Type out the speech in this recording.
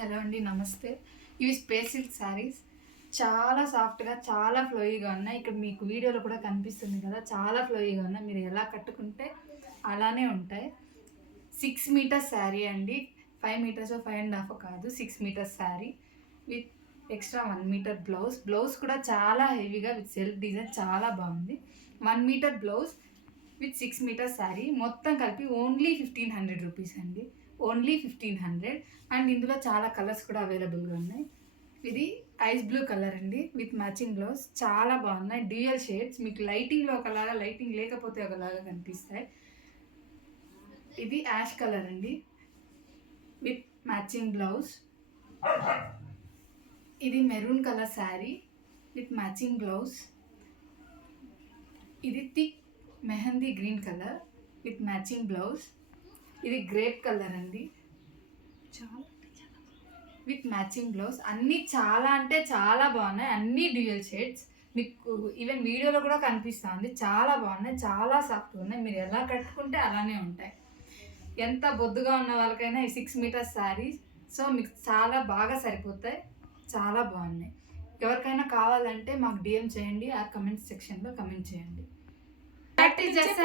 Hello అండి, నమస్తే. ఇవి స్పేస్ సిల్క్ శారీస్ చాలా సాఫ్ట్గా, చాలా ఫ్లోయీగా ఉన్నాయి. ఇక్కడ మీకు వీడియోలో కూడా కనిపిస్తుంది కదా, చాలా ఫ్లోయీగా ఉన్నాయి. మీరు ఎలా కట్టుకుంటే అలానే ఉంటాయి. 6 మీటర్స్ శారీ అండి. 5 మీటర్స్ 5.5 కాదు, 6 metres sari with extra 1 metre blouse. Blouse కూడా చాలా హెవీగా విత్ సెల్ఫ్ డిజైన్ చాలా బాగుంది. 1 metre blouse with 6 metres sari మొత్తం కలిపి ఓన్లీ 1500 రూపీస్ అండి. ఓన్లీ 1500. అండ్ ఇందులో చాలా కలర్స్ కూడా అవైలబుల్గా ఉన్నాయి. ఇది ఐస్ బ్లూ కలర్ అండి విత్ మ్యాచింగ్ బ్లౌజ్. చాలా బాగున్నాయి. డ్యూయల్ షేడ్స్, మీకు లైటింగ్లో ఒకలాగా, లైటింగ్ లేకపోతే ఒకలాగా కనిపిస్తాయి. ఇది యాష్ కలర్ అండి విత్ మ్యాచింగ్ బ్లౌజ్. ఇది maroon colour sari with matching blouse. ఇది thick mehndi green colour with matching blouse. ఇది గ్రేప్ కలర్ అండి, చాలా విత్ మ్యాచింగ్ బ్లౌజ్. అన్నీ చాలా అంటే చాలా బాగున్నాయి. అన్నీ డ్యూయల్ షేడ్స్, మీకు ఈవెన్ వీడియోలో కూడా కనిపిస్తుంది. చాలా బాగున్నాయి, చాలా సాఫ్ట్గా ఉన్నాయి. మీరు ఎలా కట్టుకుంటే అలానే ఉంటాయి. ఎంత బొద్దుగా ఉన్న వాళ్ళకైనా ఈ 6 మీటర్స్ శారీస్ సో మీకు చాలా బాగా సరిపోతాయి. చాలా బాగున్నాయి. ఎవరికైనా కావాలంటే మాకు డిఎం చేయండి, ఆ కమెంట్ సెక్షన్లో కమెంట్ చేయండి. ప్రాక్టీస్ చేస్తే